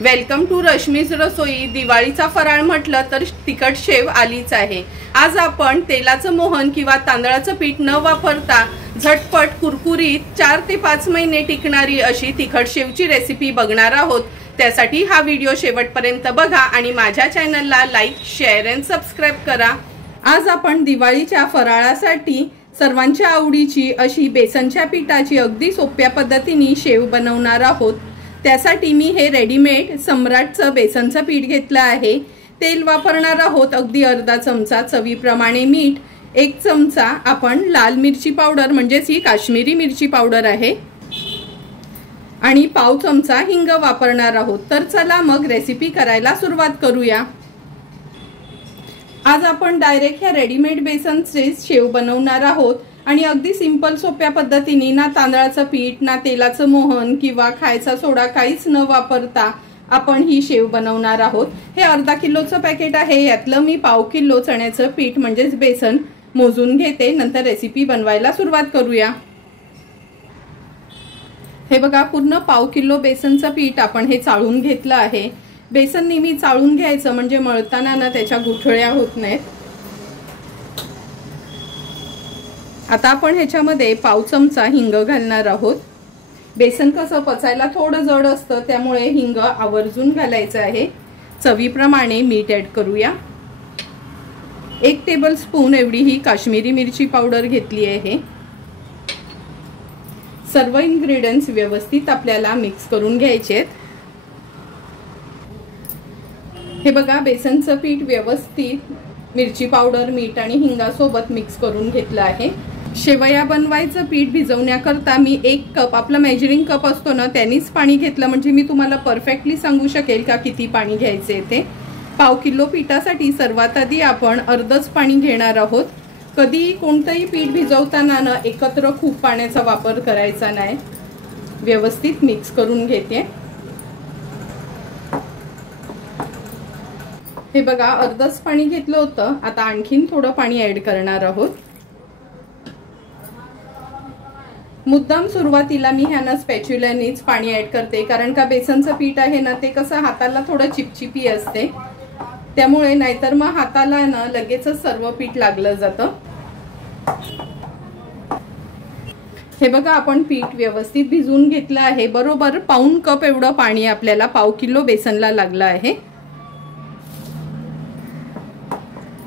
Welcome to Rashmi's रसोई। दिवाळीचा फराळ म्हटलं तर तिखट शेव आलीच आहे। आज आपण तेलाचं मोहन किंवा तांदळाचं पीठ न वापरता झटपट कुरकुरीत 4 ते 5 महिने टिकणारी अशी तिखट शेवची रेसिपी बघणार आहोत। त्यासाठी हा व्हिडिओ शेवटपर्यंत बघा आणि माझ्या चॅनलला लाईक, शेअर अँड सबस्क्राइब करा। आज आपण दिवाळीच्या फराळासाठी सर्वांच्या आवडीची अशी बेसनच्या पिठाची अगदी सोप्या पद्धतीने शेव बनवणार आहोत। त्यासाठी मी हे रेडीमेड सम्राटचं बेसनचं पीठ घेतलं आहे। तेल वापरणार आहोत अगदी अर्धा चमचा, चवीप्रमाणे मीठ, 1 चमचा आपण लाल मिरची पावडर म्हणजे ही काश्मीरी मिरची पावडर आहे आणि पाव चमचा हिंग वापरणार आहोत। तर चला मग रेसिपी करायला सुरुवात करूया। आज आपण डायरेक्ट ह्या रेडीमेड बेसनचे शेव बनवणार आहोत आणि अगदी सिंपल सोप्या पद्धतीने, ना तांदळाचं पीठ ना तेलाचं मोहन किंवा खायचा सोडा काहीच न वापरता आपण ही शेव बनवणार आहोत। हे अर्धा किलोचं पॅकेट आहे। यातलं मी पाव किलो चण्याचं पीठ म्हणजेच बेसन मोजून घेते, नंतर रेसिपी बनवायला सुरुवात करूया। हे बघा, पूर्ण पाव किलो बेसनचं पीठ आपण हे चाळून घेतलं आहे। बेसन नेहमी चाळून घ्यायचं म्हणजे मळताना ना त्याच्या गुठळ्या होत नाहीत। आता आपण ह्याच्यामध्ये पाव चमचा हिंग घालणार आहोत। बेसन कसं पचायला थोडं जड असतं, त्यामुळे हिंग आवर्जून घालायचं आहे। चवीप्रमाणे मीठ ऍड करूया। 1 टेबलस्पून एवढी ही काश्मीरी मिरची पावडर घेतली आहे। सर्व इन्ग्रेडियंट्स व्यवस्थित आपल्याला मिक्स करून घ्यायचे आहेत। हे बघा, बेसनचं पीठ व्यवस्थित मिरची पावडर, मीठ आणि हिंगासोबत मिक्स करून घेतलं आहे। शेवया बनवायचं पीठ भिजवण्याकरता मी 1 कप, आपला मेजरिंग कप असतो ना त्यानेच पाणी घेतलं, म्हणजे मी तुम्हाला परफेक्टली सांगू शकेल का किती पाणी घ्यायचे ते। पाव किलो पिठासाठी सर्वात आधी आपण अर्धच पाणी घेणार आहोत। कधी कोणतंही पीठ भिजवताना ना एकत्र खूप पाण्याचा वापर करायचा नाही। व्यवस्थित मिक्स करून घेते। हे बघा, अर्धच पाणी घेतलं होतं। आता आणखीन थोडं पाणी ऍड करणार आहोत। मुद्दाम सुरुवातीला मी ह्याना स्पॅच्युलानेच पाणी ऍड करते, कारण का बेसनचं पीठ आहे ना ते कसं हाताला थोडं चिपचिपी असते, त्यामुळे नाहीतर मग हाताला ना लगेचच सर्व पीठ लागलं जातं। हे बघा, आपण पीठ व्यवस्थित भिजवून घेतलं आहे। बरोबर पाऊण कप एवढं पाणी आपल्याला पाव किलो बेसनला लागलं आहे।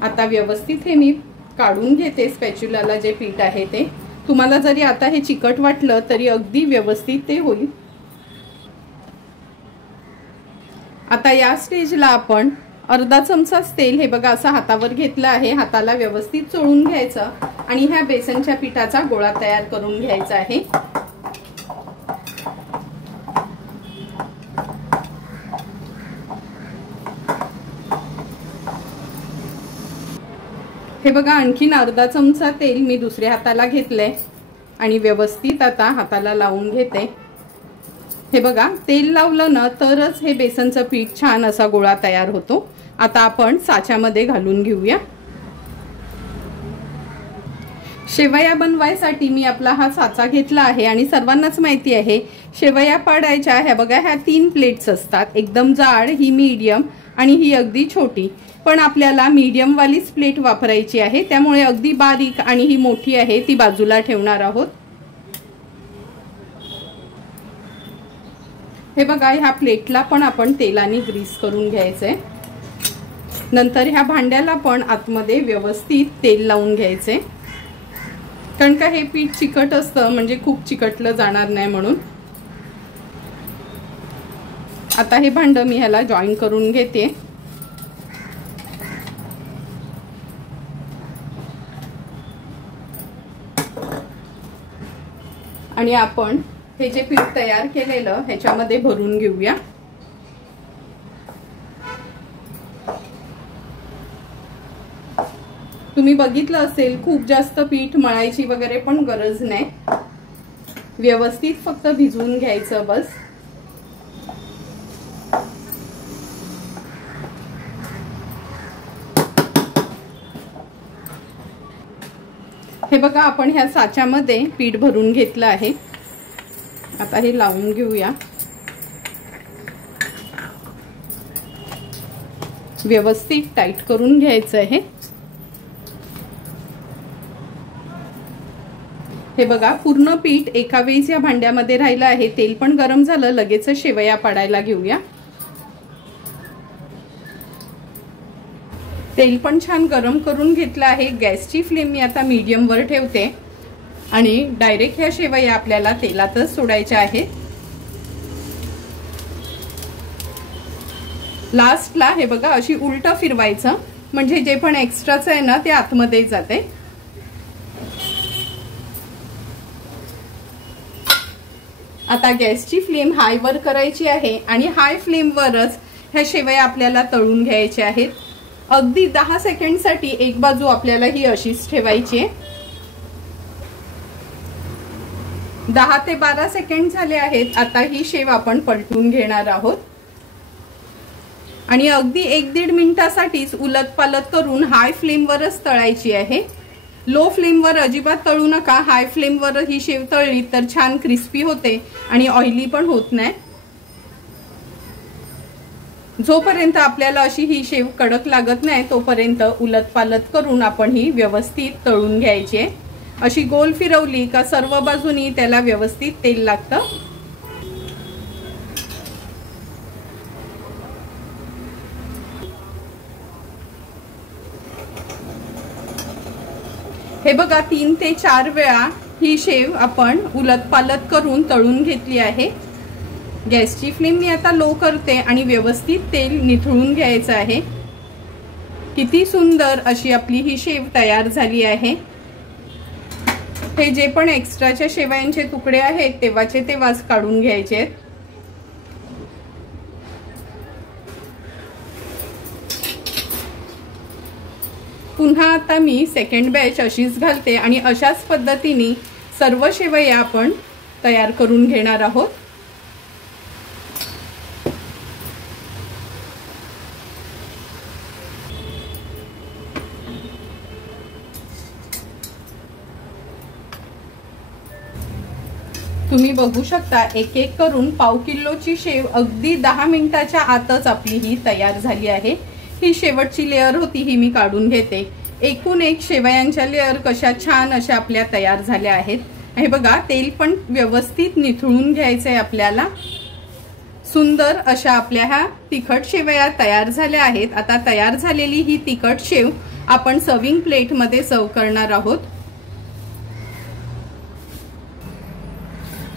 आता व्यवस्थित हे मी काढून घेते स्पॅच्युलाला जे पीठ आहे ते। तुम्हाला जरी आता हे चिकट वाटलं तरी अगदी व्यवस्थित ते होईल। आता या स्टेजला आपण अर्धा चमचा तेल हे बघा असं हातावर घेतलं आहे। हाताला व्यवस्थित चोळून घ्यायचं आणि ह्या बेसनच्या पिठाचा गोळा तयार करून घ्यायचा आहे। हे बघा, आणखीन अर्धा चमचा तेल मी दुसऱ्या हाताला घेतलंय आणि व्यवस्थित आता हाताला लावून घेते। हे बघा, तेल लावलं ना तरच हे बेसनचं पीठ छान असा गोळा तयार होतो। आता आपण साच्यामध्ये घालून घेऊया। शेवया बनवायसाठी मी आपला हा साचा घेतला आहे आणि सर्वांनाच माहिती आहे शेवया पाडायच्या ह्या बघा, ह्या 3 प्लेट्स असतात, एकदम जाड, ही मीडियम आणि ही अगदी छोटी। पण आपल्याला मीडियम वालीच प्लेट वापरायची आहे, त्यामुळे अगदी बारीक आणि ही मोठी आहे ती बाजूला ठेवणार आहोत। हे बघा, ह्या प्लेटला पण आपण तेलाने ग्रीस करून घ्यायचंय। नंतर ह्या भांड्याला पण आतमध्ये व्यवस्थित तेल लावून घ्यायचे, कारण का हे पीठ चिकट असतं, म्हणजे खूप चिकटलं जाणार नाही म्हणून। आता हे भांड मी ह्याला जॉईन करून घेते। आणि आपण हे जे पीठ तयार केलेलं ह्याच्यामध्ये भरून घेऊया। तुम्ही बघितलं असेल, खूप जास्त पीठ मळायची वगैरे पण गरज नाही, व्यवस्थित फक्त भिजवून घ्यायचं बस। हे बघा, आपण ह्या साच्यामध्ये पीठ भरून घेतलं आहे। आता हे लावून घेऊया। व्यवस्थित टाईट करून घ्यायचं आहे। हे बघा पूर्ण पीठ एका वेळेस या भांड्यामध्ये राहिलं आहे। तेल पण गरम झालं, लगेच शेवया पाडायला घेऊया। तेल पण छान गरम करून घेतलं आहे। गॅसची फ्लेम मी आता मीडियम वर ठेवते आणि डायरेक्ट ह्या शेवया आपल्याला तेलातच सोडायच्या आहेत। लास्टला हे बघा अशी उलट फिरवायचं, म्हणजे जे पण एक्स्ट्राच आहे ना ते आतमध्ये जाते। आता गॅसची फ्लेम हाय वर करायची आहे आणि हाय फ्लेम वरच ह्या शेवया आपल्याला तळून घ्यायच्या आहेत। अगदी 10 सेकंडसाठी एक बाजू आपल्याला ही अशीच ठेवायची आहे। 10 ते 12 सेकंड झाले आहेत। आता ही शेव आपण पलटून घेणार आहोत आणि अगदी 1-1.5 मिनिटासाठीच उलटपालट करून हाय फ्लेम वरच तळायची आहे। लो फ्लेम वर अजिबात तळू नका। हाय फ्लेम वर ही शेव तळली तर छान क्रिस्पी होते आणि ऑइली पण होत नाही। जोपर्यंत आपल्याला अशी ही शेव कडक लागत नाही तोपर्यंत उलटपालट करून आपण ही व्यवस्थित तळून घ्यायची आहे। अशी गोल फिरवली का सर्व बाजूनी त्याला व्यवस्थित तेल लागतं। हे बघा 3 ते 4 वेळा ही शेव आपण उलटपालट करून तळून घेतली आहे। गॅसची फ्लेम मी आता लो करते आणि व्यवस्थित तेल निथळून घ्यायचं आहे। किती सुंदर अशी आपली ही शेव तयार झाली आहे। हे जे पण एक्स्ट्राच्या शेवयांचे तुकडे आहेत तेव्हाचे तेव्हाच काढून घ्यायचे आहेत। पुन्हा आता मी सेकंड बॅच अशीच घालते आणि अशाच पद्धतीने सर्व शेवया आपण तयार करून घेणार आहोत। तुम्ही बघू शकता एक एक करून पाव किलोची शेव अगदी 10 मिनिटाच्या आतच आपली ही तयार झाली आहे। ही शेवटची लेयर होती, ही मी काढून घेते। एकूण एक शेवयांच्या लेयर कशा छान अशा आपल्या तयार झाल्या आहेत। हे बघा तेल पण व्यवस्थित निथळून घ्यायचंय आपल्याला। सुंदर अशा आपल्या ह्या तिखट शेवया तयार झाल्या आहेत। आता तयार झालेली ही तिखट शेव आपण सर्विंग प्लेट मध्ये सर्व करणार आहोत।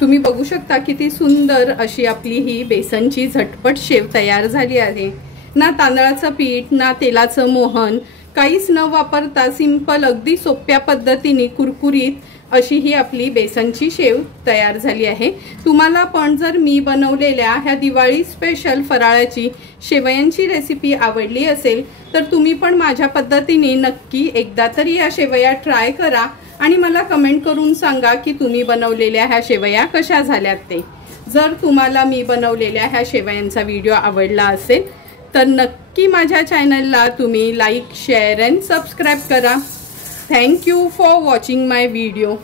तुम्ही बघू शकता किती सुंदर अशी आपली ही बेसनची झटपट शेव तयार झाली आहे। ना तांदळाचं पीठ ना तेलाचं मोहन काहीच न वापरता सिंपल अगदी सोप्या पद्धतीने कुरकुरीत अशी ही आपली बेसनची शेव तयार झाली आहे। तुम्हाला पण जर मी बनवलेल्या ह्या दिवाळी स्पेशल फराळाची शेवयांची रेसिपी आवडली असेल तर तुम्ही पण माझ्या पद्धतीने नक्की एकदा तरी या शेवया ट्राय करा आणि मला कमेंट करून सांगा की तुम्ही बनवलेल्या ह्या शेवया कशा झाल्यात ते। जर तुम्हाला मी बनवलेल्या ह्या शेवयांचा व्हिडिओ आवडला असेल तर नक्की माझ्या चॅनलला तुम्ही लाईक, शेअर अँड सबस्क्राइब करा। Thank you for watching my video.